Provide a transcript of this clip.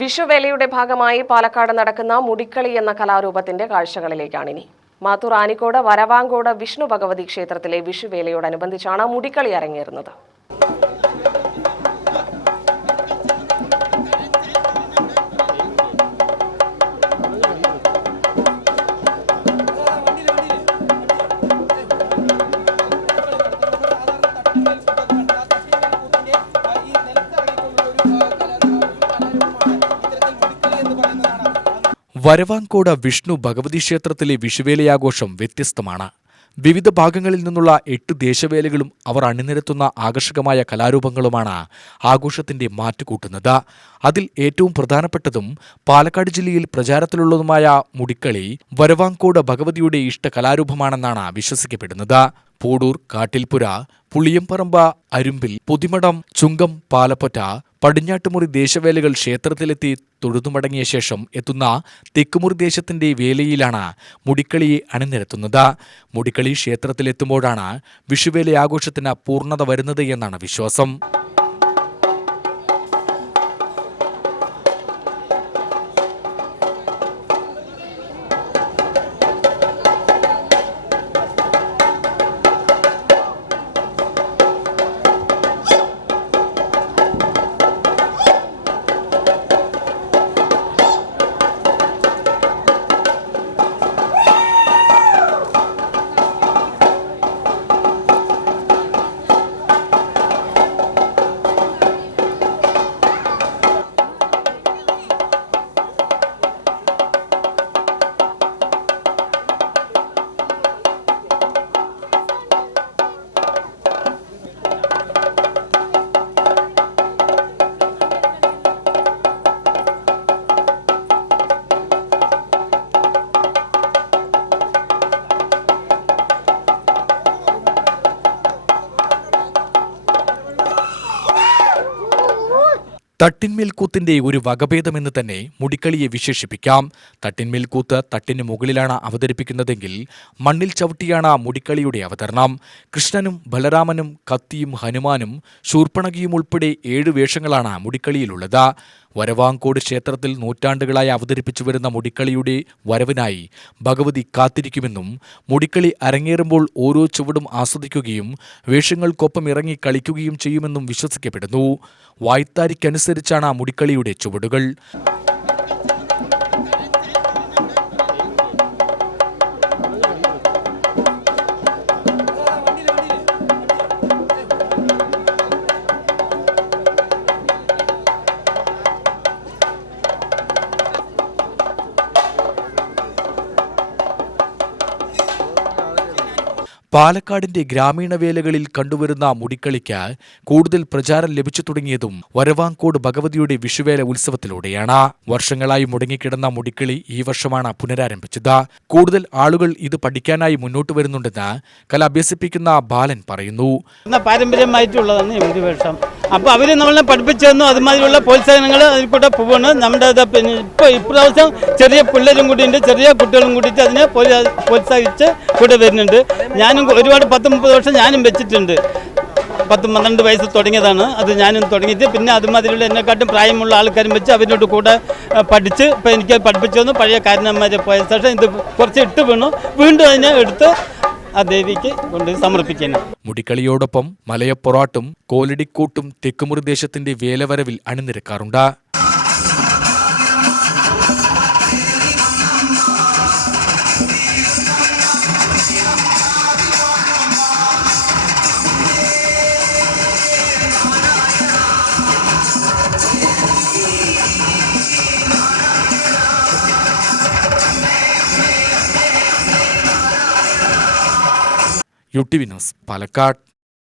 വിഷുവേലയുടെ ഭാഗമായി പാലക്കാട് നടക്കുന്ന മുടിക്കളി എന്ന കലാരൂപത്തിന്റെ കാഴ്ചകളിലേക്കാണിനി. മാത്തൂർ ആനിക്കോട് വരവാങ്കോട് വിഷ്ണു ഭഗവതി ക്ഷേത്രത്തിലെ വിഷുവേലയോടനുബന്ധിച്ചാണ് മുടിക്കളി അരങ്ങേറുന്നത്. വരവാങ്കോട് വിഷ്ണു ഭഗവതി ക്ഷേത്രത്തിലെ വിഷുവേലയാഘോഷം വ്യത്യസ്തമാണ്. വിവിധ ഭാഗങ്ങളിൽ നിന്നുള്ള 8 ദേശവേലകളും അവർ അണിനിരത്തുന്ന ആകർഷകമായ കലാരൂപങ്ങളുമാണ് ആഘോഷത്തിന്റെ മാറ്റുകൂട്ടുന്നത്. അതിൽ ഏറ്റവും പ്രധാനപ്പെട്ടതും പാലക്കാട് ജില്ലയിൽ പ്രചാരത്തിലുള്ളതുമായ മുടിക്കളി വരവാങ്കോട് ഭഗവതിയുടെ ഇഷ്ട കലാരൂപമാണെന്നാണ് വിശ്വസിക്കപ്പെടുന്നത്. പൂടൂർ, കാട്ടിൽപ്പുര, പുളിയംപറമ്പ്, അരുമ്പിൽ, പുതിമടം, ചുങ്കം, പാലപ്പൊറ്റ, പടിഞ്ഞാട്ടുമുറി ദേശവേലകൾ ക്ഷേത്രത്തിലെത്തി തൊഴുതുമടങ്ങിയ ശേഷം എത്തുന്ന തെക്കുമുറി ദേശത്തിന്റെ വേലയിലാണ് മുടിക്കളിയെ അണിനിരത്തുന്നത്. മുടിക്കളി ക്ഷേത്രത്തിലെത്തുമ്പോഴാണ് വിഷുവേലയാഘോഷത്തിന് പൂർണ്ണത വരുന്നത് എന്നാണ് വിശ്വാസം. തട്ടിന്മേൽക്കൂത്തിന്റെ ഒരു വകഭേദമെന്ന് തന്നെ മുടിക്കളിയെ വിശേഷിപ്പിക്കാം. തട്ടിന്മേൽക്കൂത്ത് തട്ടിന് മുകളിലാണ് അവതരിപ്പിക്കുന്നതെങ്കിൽ മണ്ണിൽ ചവിട്ടിയാണ് മുടിക്കളിയുടെ അവതരണം. കൃഷ്ണനും ബലരാമനും കത്തിയും ഹനുമാനും ശൂർപ്പണഖിയും ഉൾപ്പെടെ 7 വേഷങ്ങളാണ് മുടിക്കളിയിലുള്ളത്. വരവാങ്കോട് ക്ഷേത്രത്തിൽ നൂറ്റാണ്ടുകളായി അവതരിപ്പിച്ചു വരുന്ന മുടിക്കളിയുടെ വരവിനായി ഭഗവതി കാത്തിരിക്കുമെന്നും മുടിക്കളി അരങ്ങേറുമ്പോൾ ഓരോ ചുവടും ആസ്വദിക്കുകയും വേഷങ്ങൾക്കൊപ്പം ഇറങ്ങി കളിക്കുകയും ചെയ്യുമെന്നും വിശ്വസിക്കപ്പെടുന്നു. വായ്ത്താരിക്കനുസരിച്ചാണ് മുടിക്കളിയുടെ ചുവടുകൾ. പാലക്കാടിന്റെ ഗ്രാമീണ വേലകളിൽ കണ്ടുവരുന്ന മുടിക്കളിക്ക് കൂടുതൽ പ്രചാരം ലഭിച്ചു തുടങ്ങിയതും വരവാങ്കോട് ഭഗവതിയുടെ വിഷുവേല ഉത്സവത്തിലൂടെയാണ്. വർഷങ്ങളായി മുടങ്ങിക്കിടന്ന മുടിക്കളി ഈ വർഷമാണ് പുനരാരംഭിച്ചത്. കൂടുതൽ ആളുകൾ ഇത് പഠിക്കാനായി മുന്നോട്ട് വരുന്നുണ്ടെന്ന് കല അഭ്യസിപ്പിക്കുന്ന ബാലൻ പറയുന്നു. പാരമ്പര്യമായിട്ടുള്ളതാണ് ഈ വേഷം. അപ്പോൾ അവർ നമ്മളെ പഠിപ്പിച്ചു അതുമാതിരിയുള്ള പ്രോത്സാഹനങ്ങൾ അതിൽക്കൂടെ പോവാണ്. നമ്മുടെ ഇപ്രാവശ്യം ചെറിയ പിള്ളേരും കൂടിയുണ്ട്, ചെറിയ കുട്ടികളും കൂടിയിട്ട് അതിനെ പ്രോത്സാഹിച്ച് കൂടെ വരുന്നുണ്ട്. ഞാനും ഒരുപാട് 10-30 വർഷം ഞാനും വെച്ചിട്ടുണ്ട്. 10-12 വയസ്സ് തുടങ്ങിയതാണ് അത്. ഞാനും തുടങ്ങിയിട്ട് പിന്നെ അതുമാതിരിയുള്ള എന്നെക്കാട്ടും പ്രായമുള്ള ആൾക്കാരും വെച്ച് അവരോട് കൂടെ പഠിച്ച് ഇപ്പം എനിക്ക് പഠിപ്പിച്ചു വന്നു. പഴയ കാരണന്മാരെ പോയ ശേഷം ഇത് കുറച്ച് ഇട്ട് വീണു, വീണ്ടും അതിനെ എടുത്ത് ആ ദേവിക്ക് കൊണ്ട് സമർപ്പിക്കണം. മുടിക്കളിയോടൊപ്പം മലയപ്പൊറാട്ടും കോലടിക്കൂട്ടും തെക്കുമുറി ദേശത്തിന്റെ വേലവരവിൽ അണിനിരക്കാറുണ്ട്. UTV news, Palakkad.